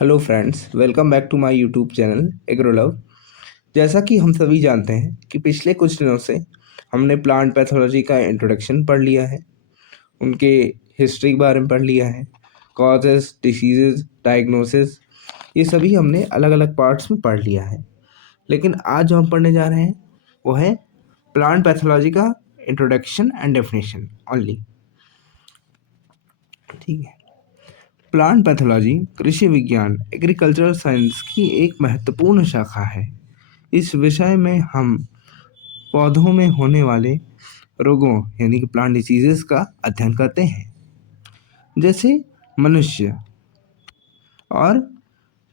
Hello friends, welcome back to my YouTube channel Agrolove. जैसा कि हम सभी जानते हैं कि पिछले कुछ दिनों से हमने प्लांट पैथोलॉजी का इंट्रोडक्शन पढ़ लिया है, उनके हिस्ट्री के बारे में पढ़ लिया है, कॉजेस, डिसीजेस, डायग्नोसिस, ये सभी हमने अलग अलग पार्ट्स में पढ़ लिया है। लेकिन आज जो हम पढ़ने जा रहे हैं वो है प्लांट पैथोलॉजी का इंट्रोडक्शन एंड डेफिनेशन ओनली। ठीक है। प्लांट पैथोलॉजी कृषि विज्ञान एग्रीकल्चरल साइंस की एक महत्वपूर्ण शाखा है। इस विषय में हम पौधों में होने वाले रोगों यानी कि प्लांट डिसीजेस का अध्ययन करते हैं। जैसे मनुष्य और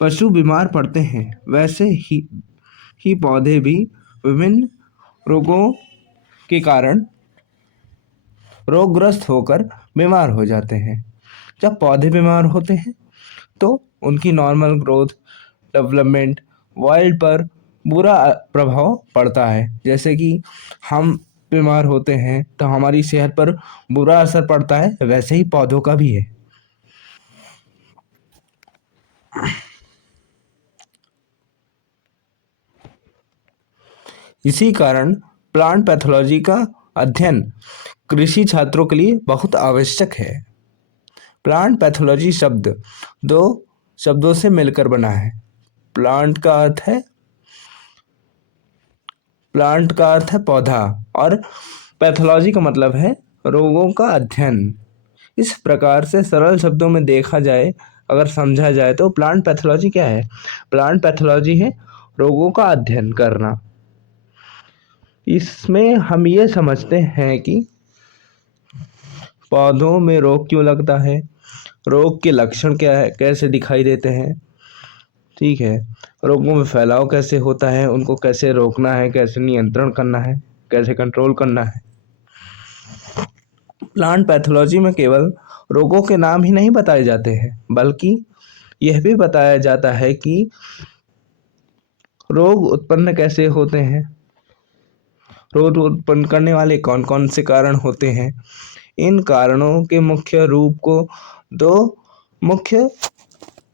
पशु बीमार पड़ते हैं, वैसे ही पौधे भी विभिन्न रोगों के कारण रोगग्रस्त होकर बीमार हो जाते हैं। जब पौधे बीमार होते हैं तो उनकी नॉर्मल ग्रोथ, डेवलपमेंट, वाइल्ड पर बुरा प्रभाव पड़ता है। जैसे कि हम बीमार होते हैं तो हमारी सेहत पर बुरा असर पड़ता है, वैसे ही पौधों का भी है। इसी कारण प्लांट पैथोलॉजी का अध्ययन कृषि छात्रों के लिए बहुत आवश्यक है। प्लांट पैथोलॉजी शब्द दो शब्दों से मिलकर बना है। प्लांट का अर्थ है पौधा और पैथोलॉजी का मतलब है रोगों का अध्ययन। इस प्रकार से सरल शब्दों में देखा जाए, अगर समझा जाए तो प्लांट पैथोलॉजी क्या है? प्लांट पैथोलॉजी है रोगों का अध्ययन करना। इसमें हम ये समझते हैं कि पौधों में रोग क्यों लगता है, रोग के लक्षण क्या है, कैसे दिखाई देते हैं, ठीक है, रोगों में फैलाव कैसे होता है, उनको कैसे रोकना है, कैसे नियंत्रण करना है, कैसे कंट्रोल करना है। प्लांट पैथोलॉजी में केवल रोगों के नाम ही नहीं बताए जाते हैं, बल्कि यह भी बताया जाता है कि रोग उत्पन्न कैसे होते हैं, रोग उत्पन्न करने वाले कौन कौन से कारण होते हैं। इन कारणों के मुख्य रूप को दो मुख्य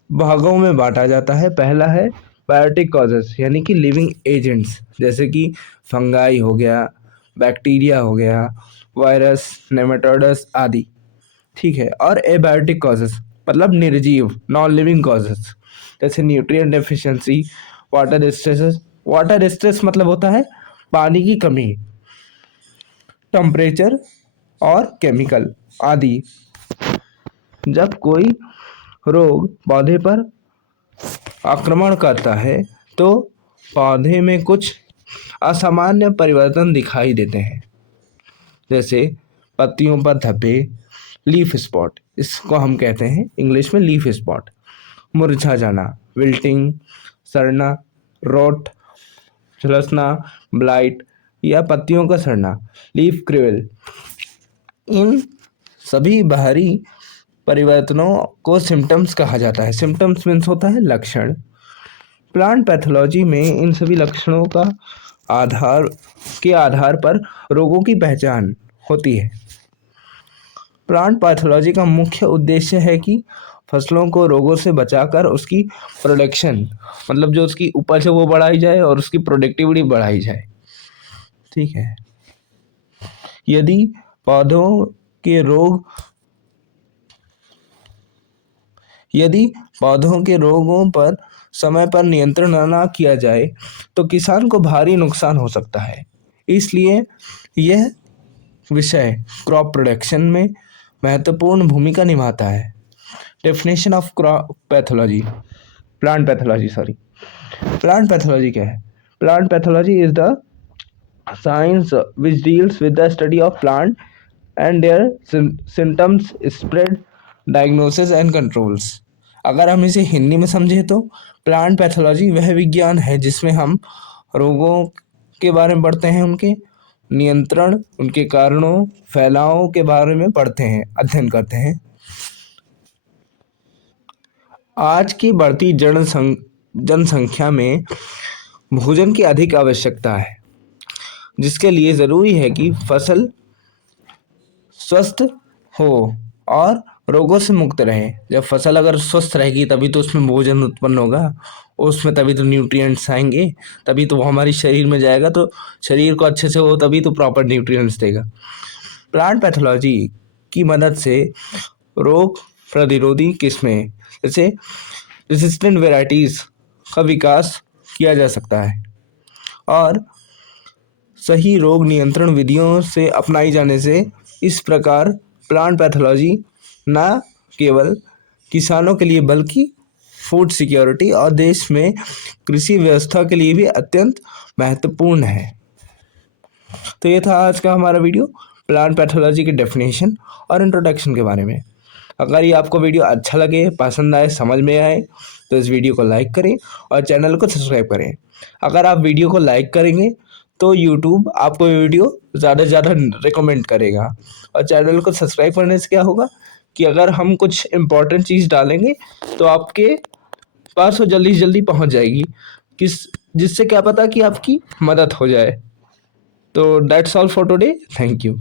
भागों में बांटा जाता है। पहला है बायोटिक कॉजेस यानी कि लिविंग एजेंट्स, जैसे कि फंगाई हो गया, बैक्टीरिया हो गया, वायरस, नेमेटोड्स आदि, ठीक है। और एबायोटिक कॉजेस मतलब निर्जीव, नॉन लिविंग कॉजेस, जैसे न्यूट्रिएंट डेफिशिएंसी, वाटर स्ट्रेस मतलब होता है पानी की कमी, टेम्परेचर और केमिकल आदि। जब कोई रोग पौधे पर आक्रमण करता है तो पौधे में कुछ असामान्य परिवर्तन दिखाई देते हैं, जैसे पत्तियों पर धब्बे, लीफ स्पॉट, इसको हम कहते हैं इंग्लिश में लीफ स्पॉट, मुरझा जाना, विल्टिंग, सड़ना, रोट, झुलसना, ब्लाइट या पत्तियों का सड़ना, लीफ क्रिवल। इन सभी बाहरी परिवर्तनों को सिम्टम्स कहा जाता है। सिम्टम्स मीन्स होता है लक्षण। प्लांट पैथोलॉजी में इन सभी लक्षणों का आधार पर रोगों की पहचान होती है। प्लांट पैथोलॉजी का मुख्य उद्देश्य है कि फसलों को रोगों से बचाकर उसकी प्रोडक्शन मतलब जो उसकी उपज है वो बढ़ाई जाए और उसकी प्रोडक्टिविटी बढ़ाई जाए, ठीक है। यदि पौधों के रोग यदि पौधों के रोगों पर समय पर नियंत्रण न किया जाए तो किसान को भारी नुकसान हो सकता है। इसलिए यह विषय क्रॉप प्रोडक्शन में महत्वपूर्ण भूमिका निभाता है। Definition of crop pathology, plant pathology sorry plant pathology क्या है? Plant pathology is the science which deals with the study of plant and there symptoms, spread, diagnosis and controls. अगर हम इसे हिंदी में समझे तो प्लांट पैथोलॉजी वह विज्ञान है जिसमें हम रोगों के बारे में पढ़ते हैं, उनके नियंत्रण, उनके कारणों, फैलाव के बारे में पढ़ते हैं, अध्ययन करते हैं। आज की बढ़ती जनसंख्या में भोजन की अधिक आवश्यकता है, जिसके लिए ज़रूरी है कि फसल स्वस्थ हो और रोगों से मुक्त रहें। जब फसल अगर स्वस्थ रहेगी तभी तो उसमें भोजन उत्पन्न होगा, उसमें तभी तो न्यूट्रिएंट्स आएंगे, तभी तो वो हमारी शरीर में जाएगा, तो शरीर को अच्छे से हो तभी तो प्रॉपर न्यूट्रिएंट्स देगा। प्लांट पैथोलॉजी की मदद से रोग प्रतिरोधी किस्में जैसे रेसिस्टेंट वेराइटीज का विकास किया जा सकता है और सही रोग नियंत्रण विधियों से अपनाई जाने से इस प्रकार प्लांट पैथोलॉजी न केवल किसानों के लिए बल्कि फूड सिक्योरिटी और देश में कृषि व्यवस्था के लिए भी अत्यंत महत्वपूर्ण है। तो ये था आज का हमारा वीडियो प्लांट पैथोलॉजी के डेफिनेशन और इंट्रोडक्शन के बारे में। अगर ये आपको वीडियो अच्छा लगे, पसंद आए, समझ में आए तो इस वीडियो को लाइक करें और चैनल को सब्सक्राइब करें। अगर आप वीडियो को लाइक करेंगे तो यूट्यूब आपको ये वीडियो ज़्यादा से ज़्यादा रिकमेंड करेगा, और चैनल को सब्सक्राइब करने से क्या होगा कि अगर हम कुछ इम्पोर्टेंट चीज़ डालेंगे तो आपके पास वो जल्दी से जल्दी पहुंच जाएगी, जिससे क्या पता कि आपकी मदद हो जाए। तो that's all for today, thank you.